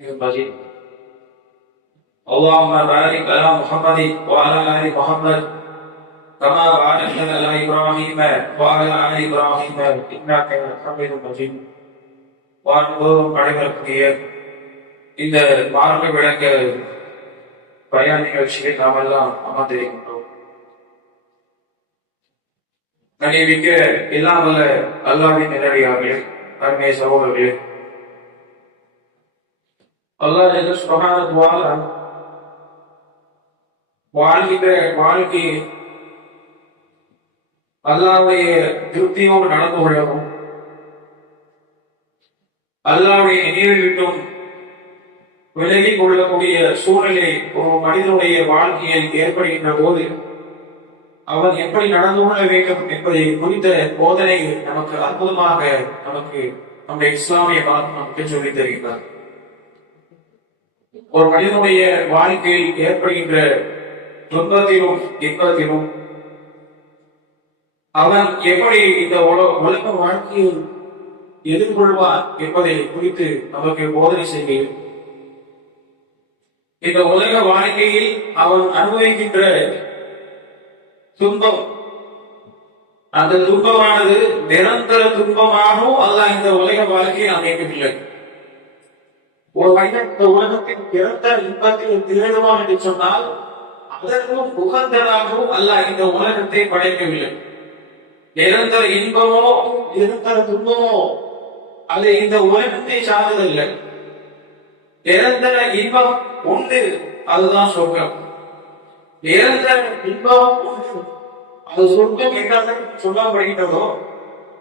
المجيد. اللهم بارك على محمد وعلى ال محمد كما باركت على ابراهيم وعلى ال ابراهيم انك حميد مجيد. வான்போதும் அனைவருக்குரிய இந்த மார்க்க விளக்க பயண நிகழ்ச்சியில் நாம் எல்லாம் அமர்ந்திருக்கின்றோம். கனிமிக்க எல்லாம் வல்ல அல்லாஹ்வின் நல்லடியார்களே, அருமை சகோதரர்களே, அல்லாஹ் சுப்ஹானஹு வ தஆலா வாழ்கின்ற வாழ்க்கையை அல்லாஹ்வுடைய திருப்தியோடு நடந்து கொள்ளவும், அல்லாஹ்வுடைய நினைவை விட்டும் விலகிக் கொள்ளக்கூடிய சூழ்நிலை ஒரு மனிதனுடைய வாழ்க்கையில் ஏற்படுகின்ற போது அவன் எப்படி நடந்து கொள்ள வேண்டும் என்பதை குறித்த போதனை நமக்கு அற்புதமாக நம்முடைய இஸ்லாமிய மார்க்கம் நமக்கு சொல்லித் தருகிறார். ஒரு மனிதனுடைய வாழ்க்கையில் ஏற்படுகின்ற துன்பத்திலும் இன்பத்திலும் அவன் எப்படி இந்த உலக வாழ்க்கையில் எதிர்கொள்வார் என்பதை குறித்து நமக்கு போதனை செய்கிறேன். இந்த உலக வாழ்க்கையில் அவன் அனுபவிக்கின்ற துன்பம், அந்த துன்பமானது நிரந்தர துன்பமாகவும் அல்லாஹ் இந்த உலக வாழ்க்கையை அமைக்கவில்லை. ஒரு மனிதன் இந்த உலகத்தின் நிரந்தர இன்பத்தில் திகழ்வான் என்று சொன்னால் அதற்கும் உகந்ததாகவும் அல்லாஹ் இந்த உலகத்தை படைக்கவில்லை. நிரந்தர இன்பமோ நிரந்தர துன்பமோ அது இந்த உலகத்தை சார்ந்ததில்லை. நிரந்தர இன்பம் உண்டு, அதுதான் சொர்க்கம். நிரந்தர இன்பம் உண்டு, அது சொர்க்கம் என்றால் சொல்லப்படுகின்றதோ,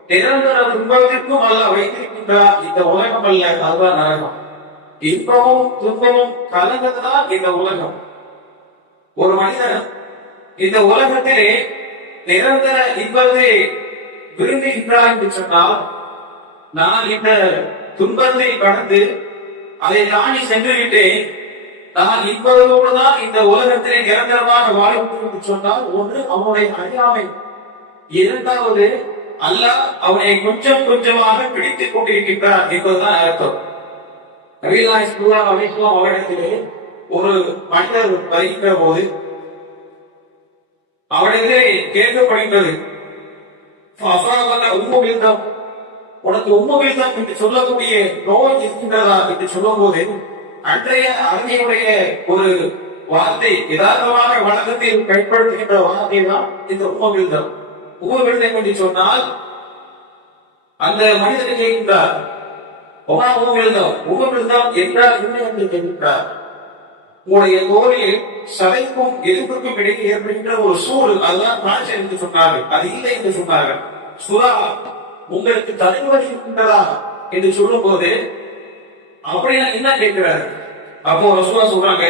நிரந்தர துன்பத்திற்கும் அல்லாஹ் வைத்திருக்கின்றார் இந்த உலகம் அல்ல, அதுதான் நரகம். இன்பமும் துன்பமும் கலந்ததுதான் இந்த உலகம். ஒரு மனிதன் இந்த உலகத்திலே நிரந்தர இன்பத்தை விரும்புகின்றார் என்று சொன்னால், நான் இந்த துன்பத்தை கடந்து அதை தாண்டி சென்று விட்டேன், நான் இன்பதோடு தான் இந்த உலகத்திலே நிரந்தரமாக வாழ்க்கை என்று சொன்னால், ஒன்று அவனுடைய அறியாமை, இரண்டாவது அல்லாஹ் அவனை கொஞ்சம் கொஞ்சமாக பிடித்துக் கொண்டிருக்கின்றார் என்பதுதான் அர்த்தம். நபிகள் ஸல்லல்லாஹு அலைஹி வஸல்லம் அவரிடத்திலே ஒரு மனிதர் வருகின்ற போது அவனிடத்திலே கேட்கப்படுகின்றது, உனக்கு உம்மவில்தம் என்று சொல்லக்கூடிய நோய் இருக்கின்றதா என்று சொல்லும் போது, அன்றைய அறிஞருடைய ஒரு வார்த்தை, யதார்த்தமாக வழக்கத்தில் பயன்படுத்துகின்ற வார்த்தை தான் இந்த உம்மவில்தம். உம்மவில்தம் என்று சொன்னால் அந்த மனிதன் கேட்கின்றார், உம்மவில்தம் என்றால் என்ன என்று கேட்கின்றார். உங்களுடைய தோழியில் சதைக்கும் எதிர்ப்புக்கும் இடையே ஏற்படுகின்ற ஒரு சூடு, அதுதான் காய்ச்சல் என்று சொன்னார்கள். அது இல்லை என்று சொன்னார்கள். சுறா, உங்களுக்கு தலைமுறை இருக்கின்றதா என்று சொல்லும் போது அப்படின்னா என்ன கேட்கிறாரு. அப்போ ரசூலா சொல்றாங்க,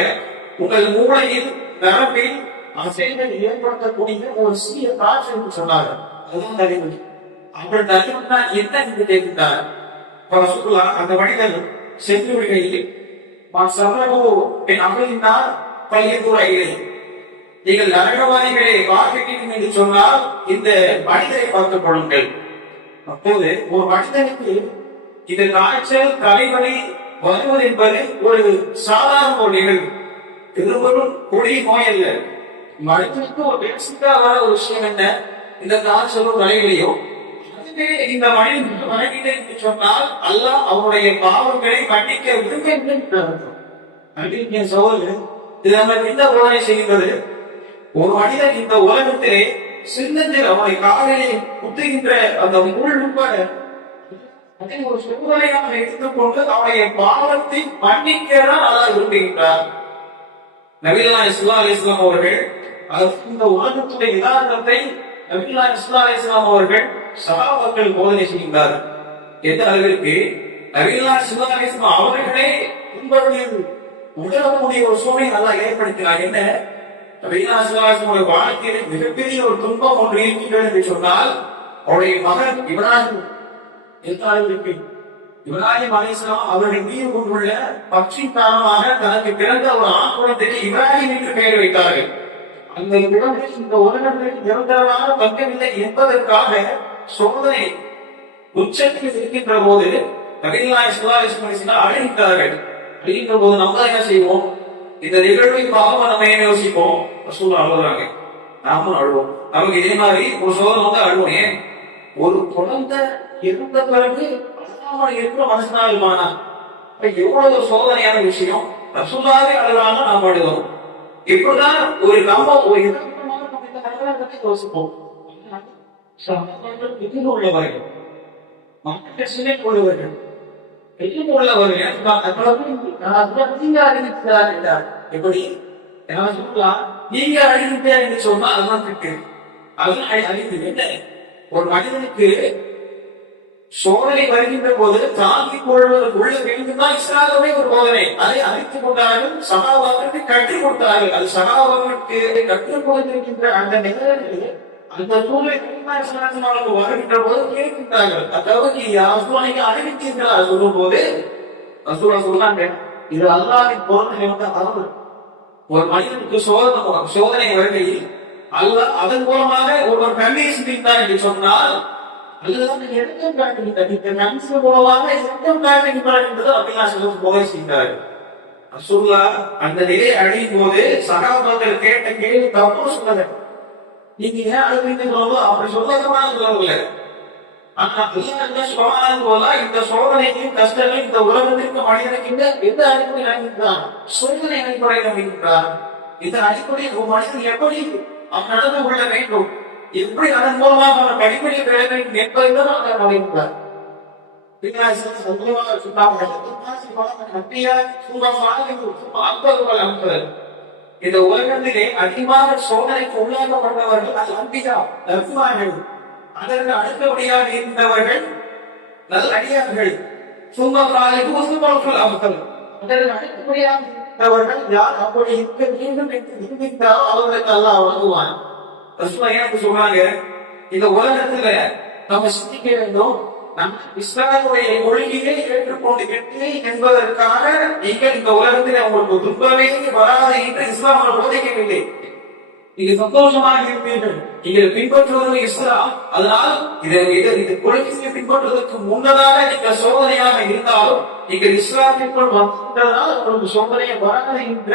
உங்கள் மூளையில் நரம்பில் அசைவை ஏற்படுத்தக்கூடிய ஒரு சிறிய காய்ச்சல் என்று சொன்னாங்க. அதுதான் தலைமுறை. அப்படி தலைமுறைனா என்ன என்று கேட்கின்றார். ரசூலா அந்த மனிதன் சென்று விடுகையில், நீங்கள் நரகவாதிகளை பார்க்கிறீர்கள் என்று சொன்னால் இந்த மனிதரை பார்த்துக் கொள்ளுங்கள். அப்போது ஒரு மனிதனுக்கு இந்த காய்ச்சல் தலைவலி வருவது என்பது ஒரு சாதாரண ஒரு நிகழ்வு, திரும்பவும் கொடிய நோய் அல்ல. மனிதனுக்கு ஒரு பேசிக்காக ஒரு விஷயம் என்ன, இந்த காய்ச்சலும் தலைவலியும். அதுவே இந்த மனிதனுக்கு வணங்கினே என்று சொன்னால் அல்லாஹ் அவருடைய பாவங்களை மன்னிக்க விரும்புகின்றார். சகோதரர், இது நம்ம என்ன போதனை செய்கின்றது. ஒரு மனிதன் இந்த உலகத்திலே சின்னத்தில் அவனை காலையை குத்துகின்ற அந்த முள் உட்பட அதை ஒரு சோதனையாக எடுத்துக்கொண்டு அவனுடைய பாவத்தை மன்னிக்கதான் அல்லாஹ் விரும்புகின்றார். நபிகள் ஸல்லல்லாஹு அலைஹி வஸல்லம் அவர்கள் இந்த உலகத்துடைய யதார்த்தத்தை நபிகள் ஸல்லல்லாஹு அலைஹி வஸல்லம் அவர்கள் சஹாபாக்கள் போதனை செய்கின்றார்கள். எந்த அளவிற்கு நபிகள் ஸல்லல்லாஹு அலைஹி வஸல்லம் அவர்களே துன்பத்தில் உடலக்கூடிய ஒரு சூழ்நிலை அல்லாஹ் ஏற்படுத்தினார். என்ன, நபிகள் வாழ்க்கையில் மிகப்பெரிய ஒரு துன்பம் ஒன்று இருக்கின்றது என்று சொன்னால், அவருடைய மகன் இப்ராஹிம் அலைஹிஸ்ஸலாம் அவருடைய மீது கொண்டுள்ள பக்தி காரணமாக தனக்கு பிறந்த ஒரு ஆண் குழந்தைக்கு இப்ராஹிம் என்று பெயர் வைத்தார்கள். அந்த குழந்தை இந்த உலகத்தில் நிரந்தரமாக தங்கவில்லை என்பதற்காக சோதனை உச்சத்தில் இருக்கின்ற போது நபிகள் ஸல்லல்லாஹு அலைஹி வஸல்லம் அழைத்தார்கள். அப்படின்ற போது நம்ம என்ன செய்வோம்? இந்த நிகழ்வின் பாவம் நம்ம ஏன் யோசிப்போம்? ரசூலுல்லாஹ் அழுகுறாங்க, நாமும் அழுவோம். நமக்கு இதே மாதிரி ஒரு சோதனை வந்து அழுவோம். ஏன்? ஒரு குழந்தை இருந்த பிறகு இருக்கிற மனசுனா இருமானா? எவ்வளவு ஒரு சோதனையான விஷயம். ரசூலுல்லாஹ்வே அழுகிறாங்க, நாம் அழுகிறோம். இப்படிதான் ஒரு நம்ம ஒரு யோசிப்போம். இதில் உள்ளவர்கள் மாற்றத்திலே உள்ளவர்கள் எதில் உள்ளவர்கள் எப்படி சொல்லலாம்? நீங்க அழிந்துட்டே என்று சொன்னா அதுதான் திட்டு. அதுதான் அழிந்து என்ன? ஒரு மனிதனுக்கு சோதனை வருகின்ற போது தாங்கிக் கொள்வதற்கு உள்ள வேண்டும் தான் இஸ்லாமே ஒரு போதனை. அதை அழைத்துக் கொண்டார்கள், சகாபாக்களுக்கு கற்றுக் கொடுத்தார்கள். அது சகாபாக்களுக்கு கற்றுக் கொடுத்திருக்கின்ற அந்த நிகழ்வு அந்த சூழலை வருகின்ற போது கேட்கின்றார்கள். அதாவது ரசூலுல்லாஹ் அறிவிக்கின்றார் சொல்லும் போது ரசூலுல்லாஹ் சொன்னாங்க, இது அல்லாஹ்வின் போதனை வந்து அதாவது ஒரு மனிதனுக்கு சோதனை வருகையில் அல்லாஹ் அதன் மூலமாக ஒருவர் கண்ணீர் சிந்தித்தார் என்று சொன்னால் அதுதான் இரக்கம் காட்டுகின்றார். இந்த நன்சு மூலமாக இரக்கம் காட்டுகின்றார் என்பது அப்படிலாம் சொல்லும் போதை செய்கிறார். ரசூலுல்லாஹ் அந்த நிலை அடையும் போது சகாபாக்கள் கேட்ட கேள்வி தப்பு சொன்னது. நீங்க ஏன் அழுகிறீங்களோ அப்படி சொல்லக்கூடாது சொல்லவில்லை. ஆனா அல்லாஹ் போல இந்த சோதனையும் கஷ்டங்கள் இந்த உலகத்திற்கு மனிதனுக்கு எந்த அடிப்படையில் அழைக்கின்றான்? சோதனை அடிப்படையில் அமைக்கின்றான். இந்த அடிப்படையில் ஒரு மனிதன் எப்படி அவன் நடந்து கொள்ள வேண்டும், எப்படி அதன் மூலமாக அவன் படிப்படியை பெற வேண்டும் என்பதுதான் அவர் அமைக்கின்றார். இந்த உலகத்திலே அதிகமாக சோதனைக்கு உள்ளாக்கப்பட்டவர்கள் அது அம்பிகா நபிமார்கள். அதற்கு அடுத்தபடியாக இருந்தவர்கள் நல்ல அடியார்கள். அவர்கள் அதற்கு அடுத்தபடியாக இருந்தவர்கள் யார் அப்படி இருக்க வேண்டும் என்று நிரூபித்தால் அவர்களுக்கு அல்லாஹ் வழங்குவான். எனக்கு சொல்றாங்க, இந்த உலகத்துல நம்ம சிந்திக்க வேண்டும், நம் இஸ்லாமுடைய கொள்கையை ஏற்றுக்கொண்டு விட்டு என்பதற்காக நீங்கள் இந்த உலகத்தில் உங்களுக்கு துன்பமே வராது என்று இஸ்லாம் போதிக்கவில்லை. நீங்க சந்தோஷமாக இருப்பீர்கள், நீங்கள் பின்பற்றுவது இஸ்லாம். அதனால் இது கொள்கையை பின்பற்றுவதற்கு முன்னதாக நீங்கள் சோதனையாக இருந்தாலும் நீங்கள் இஸ்லாமிற்குள் வந்ததால் உங்களுக்கு சோதனையை வராது என்ற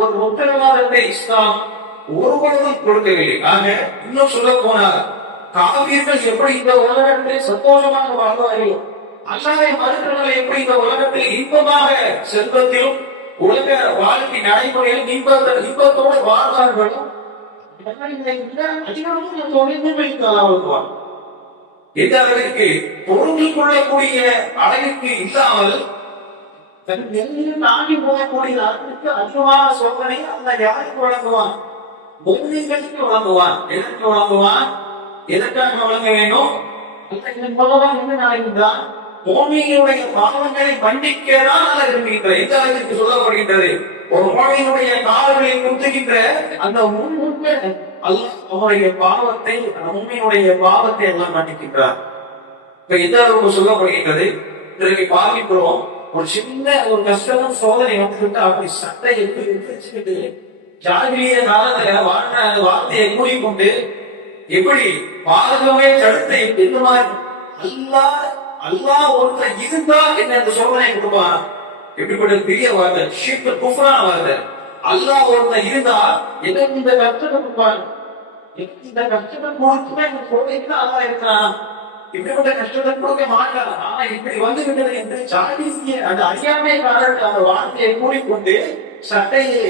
ஒரு உத்தரவாதத்தை இஸ்லாம் ஒருவரும் கொடுக்கவில்லை. ஆக இன்னும் சொல்ல போனார், காவியர்கள் எப்படி இந்த உலகத்தில் சந்தோஷமாக வாழ்வார்கள், அல்லாஹ்வை மறுக்கிறவர்கள் எப்படி இந்த உலகத்தில் இன்பமாக செல்வத்திலும் உலக வாழ்க்கை நடைமுறையில் இன்பத்தோடு வாழ்வார்களோ எந்த அளவிற்கு பொருந்தி கொள்ளக்கூடிய அளவிற்கு இல்லாமல் தன் நெல்லில் தாண்டி போகக்கூடிய அளவிற்கு அதிகமான சோதனை அந்த யாருக்கு வழங்குவான்? பூமிகளுக்கு வழங்குவான். எதற்கு வழங்குவான்? எதற்காக வழங்க வேண்டும்? பூமியினுடைய பாவங்களை மன்னிக்கதான் அல்ல விரும்புகின்ற எந்த அளவிற்கு சொல்லப்படுகின்றது? ஒரு மோமியினுடைய கால்களை குத்துகின்ற அந்த அவனுடைய பாவத்தை, பூமியினுடைய பாவத்தை எல்லாம் மன்னிக்கின்றார். இப்ப எந்த அளவுக்கு சொல்லப்படுகின்றது? இன்றைக்கு பார்க்கிறோம், ஒரு சின்ன ஒரு கஷ்டமும் சோதனை வந்துவிட்டு அப்படி சட்டை எப்படி ஜாகிரிய காலத்துல வாழ்ந்த அந்த வார்த்தையை கூறிக்கொண்டு எப்படி பாதகமே தடுத்து இந்த மாதிரி அல்லாஹ் ஒருத்தர் இருந்தா என்ன அந்த சோதனை கொடுப்பான்? எப்படிப்பட்ட பெரிய வார்த்தை, ஷிர்க் குஃப்ரான வார்த்தை. அல்லாஹ் ஒருத்தர் இருந்தா எனக்கு இந்த கஷ்டத்தை கொடுப்பான், இந்த கஷ்டத்தை கொடுக்குமே சோதனைக்கு அல்லாஹ் இருக்கிறான். இப்படிப்பட்ட கஷ்டத்தை கொடுக்க மாட்டான். ஆனா இப்படி வந்து விட்டது என்று ஜாகிரிய அந்த அறியாமை காலத்து அந்த வார்த்தையை கூறிக்கொண்டு சட்டையை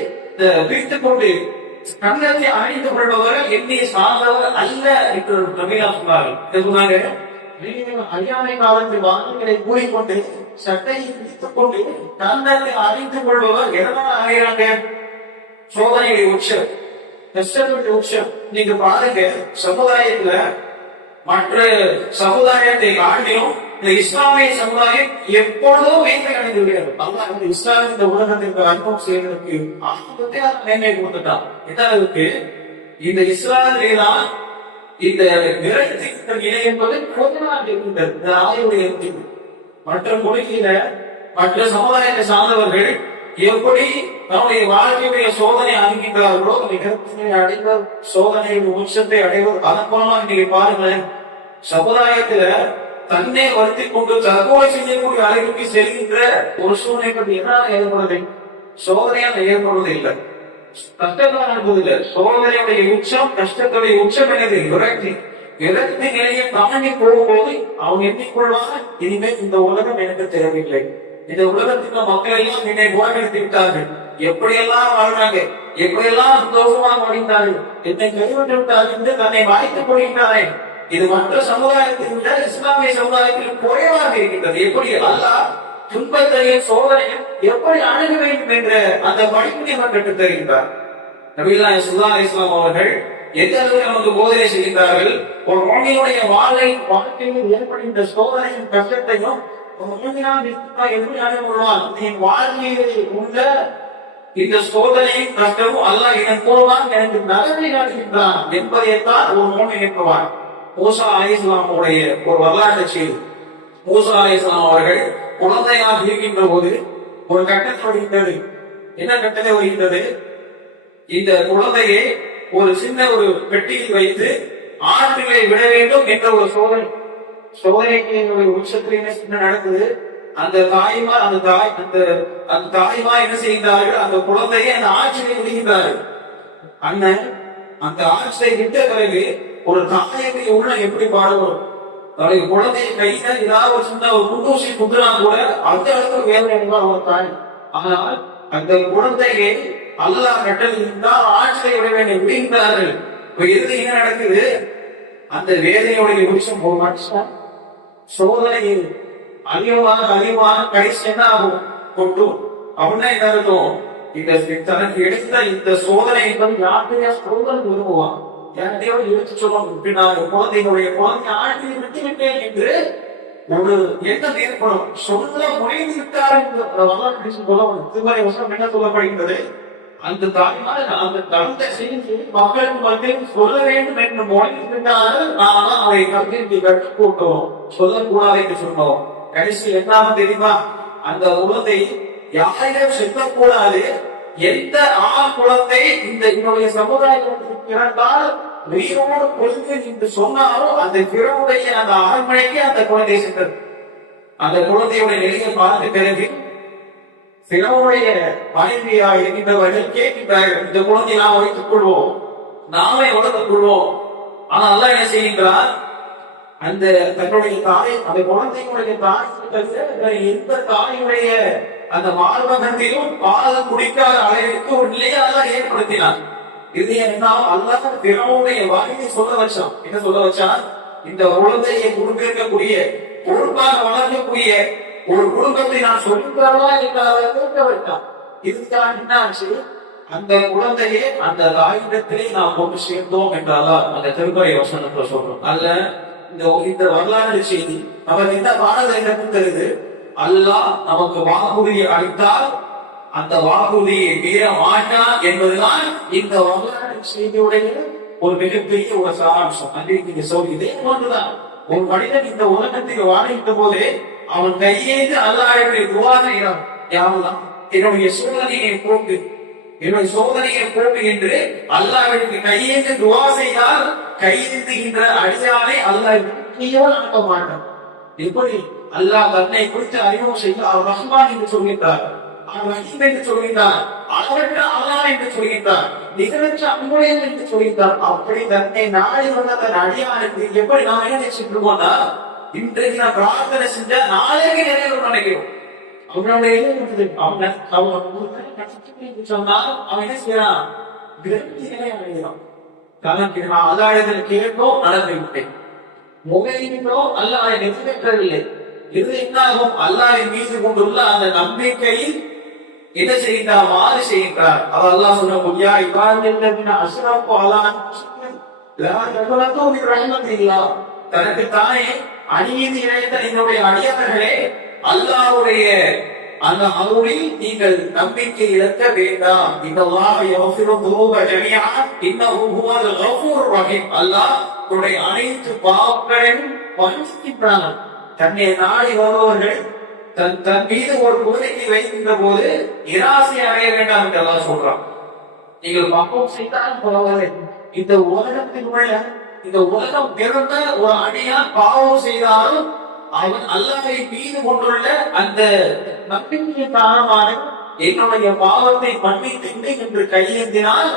பிரித்துக் கொண்டு கண்ணத்தை அணிந்து கொள்பவர்கள் என்னைய சார்ந்தவர் அல்ல என்று தமிழா சொன்னார்கள். அறியாமை காலத்தில் வார்த்தைகளை கூறிக்கொண்டு சட்டையை பிடித்துக் கொண்டு கண்ணத்தை அணிந்து கொள்பவர் எதனால் ஆகிறாங்க? சோதனையுடைய உச்சம், கஷ்டத்துடைய உச்சம். நீங்க பாருங்க, சமுதாயத்துல மற்ற சமுதாயத்தை காட்டிலும் இந்த இஸ்லாமிய சமுதாயம் எப்பொழுதோ மேன்மை அடைந்து விடுகிறது. அல்லாஹ் இந்த இஸ்லாமிய இந்த உலகத்திற்கு அனுபவம் செய்வதற்கு ஆரம்பத்தை மேன்மை கொடுத்துட்டான். எந்த அளவுக்கு இந்த இஸ்லாமியதான் இந்த நிறைவேற்ற நிலை என்பது பொதுவாக இருக்கின்றது. இந்த ஆய்வுடைய மற்ற மொழியில மற்ற சமுதாயத்தை சார்ந்தவர்கள் எப்படி தன்னுடைய வாழ்க்கையுடைய சோதனை அணுகின்றார்களோ அடைந்த சோதனையுடைய உச்சத்தை அடைவது. அதன் மூலமாக நீங்க பாருங்களேன், சமுதாயத்துல தன்னை வருத்தி கொண்டு தற்கொலை செய்யக்கூடிய அளவிற்கு செல்கின்ற ஒரு சூழ்நிலை எதனால் ஏற்படுது? சோதனையால் ஏற்படுவது இல்லை, கஷ்டத்தால் அனுப்புவதில்லை. சோதனையுடைய உச்சம், கஷ்டத்துடைய உச்சம் எனது விரக்தி. விரக்தி நிலையை தாண்டி போகும்போது அவன் எண்ணிக்கொள்வான், இனிமேல் இந்த உலகம் எனக்கு தேவையில்லை, இந்த உலகத்தில் மக்கள் எல்லாம் என்னை புறக்கணித்து விட்டார்கள், எப்படியெல்லாம் வாழ்றாங்க, எப்படியெல்லாம் சந்தோஷமாக வாழ்ந்தார்கள், என்னை கைவிட்டு விட்டார்கள் என்று தன்னை வாய்த்துக் கொள்கின்றாரே. இது மற்ற சமுதாயத்தை விட இஸ்லாமிய சமுதாயத்தில் குறைவாக இருக்கின்றது. எப்படி அல்லாஹ் துன்பத்தையும் சோதனையும் எப்படி அணுக வேண்டும் என்ற அந்த படிப்பினை கற்றுத் தருகின்றார். நபிகள் ஸல்லல்லாஹு அலைஹி வஸல்லம் அவர்கள் எந்த அளவுக்கு நமக்கு போதனை செய்கின்றார்கள்? ஒரு மனிதனுடைய வாழ்க்கையில் ஏற்படுகின்ற சோதனையும் கஷ்டத்தையும் ஒரு மனிதனால் எப்படி அணுகுவான்? நீ வாழ்க்கையில் உள்ள இந்த சோதனையும் கஷ்டமும் அல்லாஹ் இதன் மூலமாக எனக்கு நலனை காட்டுகின்றான் என்பதைத்தான் ஒரு மனிதன் ஏற்பவான். மூசா அலைஹிஸ்ஸலாம் உடைய ஒரு வரலாற்று செய்தி. மூசா அலைஹிஸ்ஸலாம் அவர்கள் குழந்தையாக இருக்கின்ற போது ஒரு கட்டளை வருகின்றது. என்ன கட்டளை வருகின்றது? இந்த குழந்தையை ஒரு சின்ன ஒரு பெட்டியில் வைத்து ஆற்றிலே விட வேண்டும் என்ற ஒரு சோதனை. சோதனைக்கு உச்சத்தில் என்ன நடக்குது? அந்த தாய்மார் அந்த தாய்மார் என்ன செய்கின்றார்கள்? அந்த குழந்தையை அந்த ஆற்றிலே விடுகின்றார்கள். அண்ணன் அந்த ஆற்றை விட்ட பிறகு ஒரு தாயத்தை உள்ள எப்படி பாடுவோம்? அவருடைய குழந்தைய கையில ஏதாவது ஒரு சின்ன ஒரு குண்டூசி குத்துனா கூட அந்த அளவுக்கு வேதனை ஒரு தாய். ஆனால் அந்த குழந்தையை அல்லாஹ் கட்டளையிட்டால் ஆட்சியை விட வேண்டும் விடுகின்றார்கள். இப்ப இறுதி என்ன நடக்குது? அந்த வேதனையுடைய விஷயம் போக மாட்டேன். சோதனையில் அதிகமாக கடைசி என்ன ஆகும்? கொண்டு அப்படின்னா என்ன இருக்கும்? இந்த தனக்கு எடுத்த இந்த சோதனை என்பது யாருடைய சோதனை விரும்புவான், யாரையோ எடுத்து சொல்லுவாங்க, நான் குழந்தைய ஆட்சியை விட்டுவிட்டேன் என்று ஒரு எண்ணம் ஏற்படும். சொல்ல முனைந்து விட்டார் என்று வரலாற்று சொல்ல திருமலை வசனம் என்ன சொல்லப்படுகின்றது? அந்த தாய்மார் அந்த தந்தை செய்து மக்களுக்கு வந்து சொல்ல வேண்டும் என்று முனைந்தால் நான் அவை கல்விக்கு கற்றுக் போட்டோம், சொல்லக்கூடாது என்று சொன்னோம். கடைசி என்ன தெரியுமா? அந்த குழந்தை யாரையும் செல்லக்கூடாது, எந்த குழந்தை இந்த என்னுடைய சமுதாயத்திற்கு பிறந்தால் உயிரோடு கொள்கை என்று சொன்னாலும் அந்த பிறவுடைய அந்த அரண்மனைக்கு அந்த குழந்தை சென்றது. அந்த குழந்தையுடைய நிலையை பார்த்த பிறகு பிறவுடைய மனைவியாக இருக்கின்றவர்கள் கேட்கின்றார்கள், இந்த குழந்தையை நாம் வைத்துக் கொள்வோம், நாமே வளர்த்துக் கொள்வோம். ஆனால் அல்லாஹ் என்ன செய்கின்றார்? அந்த தன்னுடைய தாய், அந்த குழந்தையுடைய தாய் எந்த தாயுடைய அந்த மார்பகத்திலும் பால் குடிக்காத அளவிற்கு ஒரு நிலையாக ஏற்படுத்தினார். இது என்ன? அல்லாஹ் பிறவுடைய வாயிலை சொல்ல வச்சான். என்ன சொல்ல வச்சான்? இந்த குழந்தையை பொறுப்பேற்கக்கூடிய, பொறுப்பாக வளர்க்கக்கூடிய ஒரு குடும்பத்தை நான் சொல்லித்தரவா என்றால் கேட்க வைத்தான். இதுதான் என்ன ஆச்சு? அந்த குழந்தையை அந்த தாயிடத்திலே நாம் கொண்டு சேர்ந்தோம் என்றால் அந்த திருக்குறளை வசனத்தை சொல்றோம். அல்ல இந்த வரலாறு செய்தி நமக்கு இந்த பாடலை என்ன தருது? அல்லாஹ் நமக்கு வாக்குறுதியை அளித்தால் அந்த வாக்குறுதியை மீற மாட்டான் என்பதுதான் இந்த வரலாறு செய்தியுடைய ஒரு மிகப்பெரிய ஒரு சாராம்சம். அன்றைக்கு சொல்லி இதே போன்றுதான் ஒரு மனிதன் இந்த உலகத்தில் வாழ்கின்ற போதே அவன் கையேந்து அல்லாஹ்விடத்தில் துஆ செய்கிறான். யா அல்லாஹ், என்னுடைய சோதனையை போக்கு, என்னுடைய சோதனையை போக்கு என்று அல்லாஹ்விடத்தில் கையேந்து துஆ செய்தால் கையேந்துகின்ற அடியானை அல்லாஹ் அனுப்ப மாட்டான். எப்படி? அல்லாஹ் தன்னை குறித்து அறிமுகம் செய்து அவர் ரஹ்மான் என்று சொல்கின்றார், அவர் ரஹீம் என்று சொல்கின்றார், அளவற்ற அல்லாஹ் என்று சொல்கின்றார், நிகழற்ற அன்புடையன் என்று சொல்கின்றார். அப்படி தன்னை நாடி வந்த தன் அடியானுக்கு எப்படி நாம் என்ன நினைச்சிருக்கோம்னா, இன்றைக்கு நான் பிரார்த்தனை செஞ்சா நாளைக்கு நிறைவேறும் நினைக்கிறோம். அவனுடைய சொன்னால் அவன் என்ன செய்யறான்? நான் அல்லாஹ்விடத்தில் கேட்டோம், நடந்து விட்டேன், முகையின்றோம், அல்லாஹ் நிறைவேற்றவில்லை. இது என்னாகும்? அல்லாஹ்வின் மீது கொண்டுள்ள அந்த நம்பிக்கையில் என்ன செய்கின்றார்? மாறு செய்கின்றார். அவர் அல்லாஹ் சொன்ன புதியா இவ்வாறு அஸ்ரஃபு அலா அன்ஃபுஸிஹிம் லா தக்னது மின் ரஹ்மத்தில்லாஹ், தனக்கு தானே அநீதி இழைத்த என்னுடைய அடியார்களே, அல்லாஹ்வுடைய அந்த அருளில் நீங்கள் நம்பிக்கை இழக்க வேண்டாம். இன்னல்லாஹ யக்ஃபிரு துனூப ஜமீஆ இன்னஹு ஹுவல் கஃபூர் ரஹீம். அல்லாஹ் உடைய அனைத்து பாவங்களையும் மன்னிக்கின்றான். தன்னை நாடி வருபவர்கள் தன் மீது ஒரு கோரிக்கை வைக்கின்ற போது நிராசை அடைய வேண்டாம் என்று அல்லாஹ் சொல்றான். நீங்கள் பாவம் செய்தால் பரவாயில்லை, இந்த உலகத்தில் உள்ள இந்த உலகம் பிறந்த ஒரு அடியான் பாவம் செய்தாலும் அவன் அல்லாஹ்வை மீது கொண்டுள்ள அந்த நம்பிக்கையின் காரணமாக என்னுடைய பாவத்தை மன்னித்து என்று கையேந்தினால்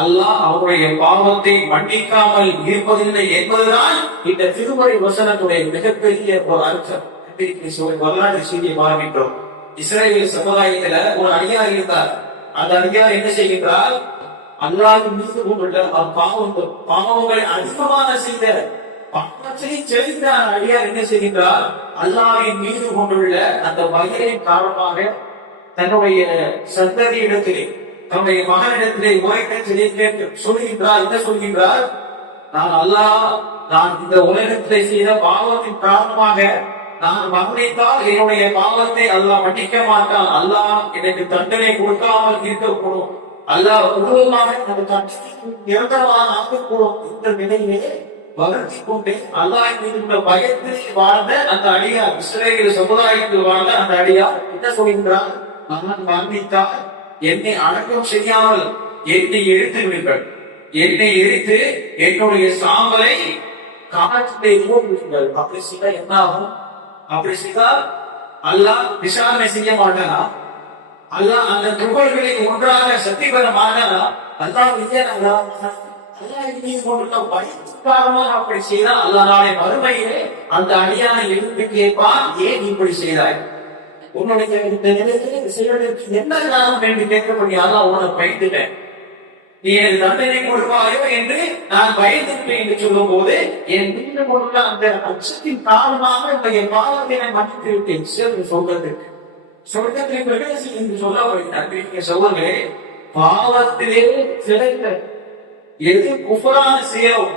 அல்லாஹ் அவருடைய பாவத்தை மன்னிக்காமல் இருப்பதில்லை என்பதுதான் இந்த திருமறை வசனத்துடைய மிகப்பெரிய ஒரு அர்த்தம். வரலாற்று செய்தியை பார்க்கின்றோம். இஸ்ரேல் சமுதாயத்துல ஒரு அடியார் இருந்தார். அந்த அடியார் என்ன செய்கின்றார்? அல்லாஹ்வின் மீது கொண்டுள்ள பாவங்களை அதிகமாக செய்த பாவத்தை செலுத்த அடியார் என்ன செய்கின்றார்? அல்லாஹ்வின் மீது கொண்டுள்ள அந்த வகையின் காரணமாக தன்னுடைய சந்ததியிடத்திலே தன்னுடைய மகனிடத்திலே சொல்கின்றார். என்ன சொல்கின்றார்? நான் இந்த உலகத்திலே செய்த பாவத்தின் காரணமாக நான் மகனித்தால் என்னுடைய பாவத்தை அல்லாஹ் மன்னிக்க மாட்டான். அல்லாஹ் எனக்கு தண்டனை கொடுக்காமல் இருக்கக்கூடும். அல்லாஹ் முழுவதுமாக அந்த தண்டனை நிரந்தரமாக ஆக்கக்கூடும். இந்த நிலையிலே வளர்ச்சி கொண்டு அல்லாஹ் மீது பயத்திலே வாழ்ந்த அந்த அடியார், இஸ்ரேல் சமுதாயத்தில் வாழ்ந்த அந்த அடியார் என்ன சொல்கின்றார்? நான் மன்னித்தால் என்னை அடக்கம் செய்யாமல் என்னை எரித்து விடுங்கள். என்னை எரித்து என்னுடைய சாம்பலை காற்றிலே போடுங்கள். அப்படி செய்தா என்ன ஆகும்? அப்படி செய்தா அல்லாஹ் விசாரணை செய்ய மாட்டானா? அல்லாஹ் அந்த துகள்களை ஒன்றாக சக்தி பெற மாட்டானா? அல்லாஹ் பயத்துக்காரமாக அப்படி செய்தா அல்லாஹ் நாளை மறுமையிலே அந்த அடியானை எழுப்பி கேட்பான், ஏன் இப்படி செய்தாய்? உன்னுடைய இந்த நிலையிலே செய்வதற்கு என்ன காரணம் என்று கேட்கக்கூடிய அல்லாஹ் உன்னை பயந்துட்டேன், நீ எனக்கு தண்டனை கொடுப்பாயோ என்று நான் பயந்துட்டேன் என்று சொல்லும் போது என் மீது கொண்டுள்ள அந்த அச்சத்தின் காரணமாக என்னுடைய பாவத்தை நான் மன்னித்து விட்டேன். சேர்ந்து சொல்றதுக்கு சொர்க்கத்தின் பிரவேசி என்று சொல்ல வருகிறார். சகோதரே, பாவத்திலே சிலைத்த எது குஃபரான செயல்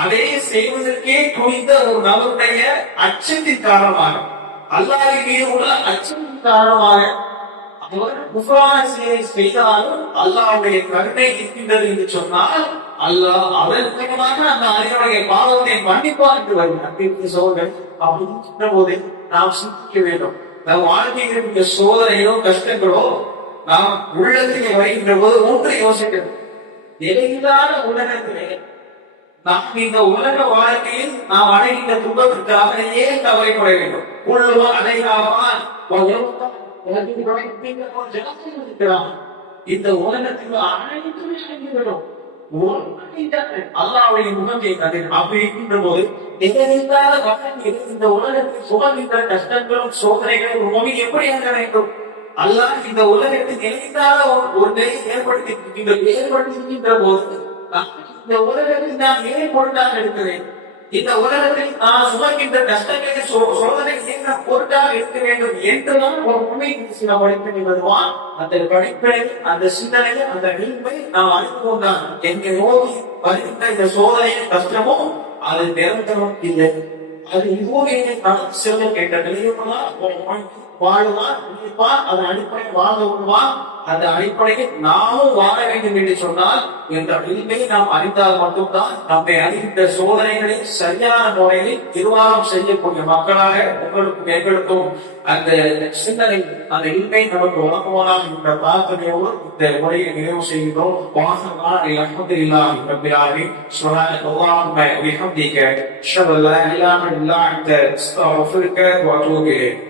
அதை செய்வதற்கே துணிந்த ஒரு நபருடைய அச்சத்தின் காரணமாக, அல்லாஹ்வின் மீது உள்ள அச்சத்தின் காரணமாக அவர் குஃபரான செயலை செய்தாலும் அல்லாஹ்வுடைய கருணை இருக்கின்றது என்று சொன்னால் அல்லாஹ் அதன் மூலமாக அந்த அனைவருடைய பாவத்தை மன்னிப்பார் என்று வருகிறார். சோதனை அப்படி இருக்கின்ற போது நாம் சிந்திக்க வேண்டும். நம் வாழ்க்கையில் இருக்கின்ற சோதனைகளோ கஷ்டங்களோ நாம் உள்ளத்திலே வருகின்ற போது ஒன்று யோசிக்கணும். நிலையில்லாத உலகத்திலே நாம் இந்த உலக வாழ்க்கையில் நாம் அடைகின்ற துன்பத்திற்காக ஏன் கவலைப்பட வேண்டும்? உள்ளுவா அடையாமல் இந்த உலகத்தில் அனைத்துமே அடைந்துவிடும். அல்லாஹ்வுடைய முகத்தை கண்டேன். அப்படி இருக்கின்ற போது நிலையில்லாத வகையில் இந்த உலகத்தில் சுமகின்ற கஷ்டங்களும் சோதனைகளும் நோய் எப்படி அங்க வேண்டும்? அல்லாஹ் இந்த உலகத்தில் நிலையில்லாத ஒரு நிலை ஏற்படுத்தியிருக்கின்ற போது இந்த உலகத்தில் நான் ஏன் பொருட்டாக இருக்கிறேன்? இந்த உலகத்தில் நான் சுமக்கின்ற கஷ்டங்களை சோதனை செய்ய பொருட்டாக இருக்க வேண்டும் என்றுதான் ஒரு உண்மை சில படிப்பினை வருவான். அந்த படிப்பினை, அந்த சிந்தனை, அந்த நீண்மை நாம் அறிந்து கொண்டான். எங்க நோக்கி வருகின்ற இந்த சோதனையின் கஷ்டமும் அது நிரந்தரம் இல்லை. அது இதுவே நான் செல்ல கேட்ட நிலையுமா வாழுவான், உயிர்ப்பான், அதன் அடிப்படை வாழ விடுவான். அந்த அடிப்படையில் நாமும் வாழ வேண்டும் என்று சொன்னால் என்ற உண்மையை நாம் அறிந்தால் மட்டும்தான் நம்மை அறிகின்ற சோதனைகளை சரியான முறையில் நிர்வாகம் செய்யக்கூடிய மக்களாக உங்களுக்கும் எங்களுக்கும் அந்த சிந்தனை, அந்த உண்மை நமக்கு வழங்குவதாக என்ற பிரார்த்தனையோடு இந்த முறையை நிறைவு செய்கிறோம். அல்ஹம்துலில்லாஹி ரப்பில் ஆலமீன். சுப்ஹானல்லாஹி வ பிஹம்திஹி, அஷ்ஹது அல்லா இலாஹா இல்லா அன்த, அஸ்தக்ஃபிருக வ அத்தூபு இலைக்.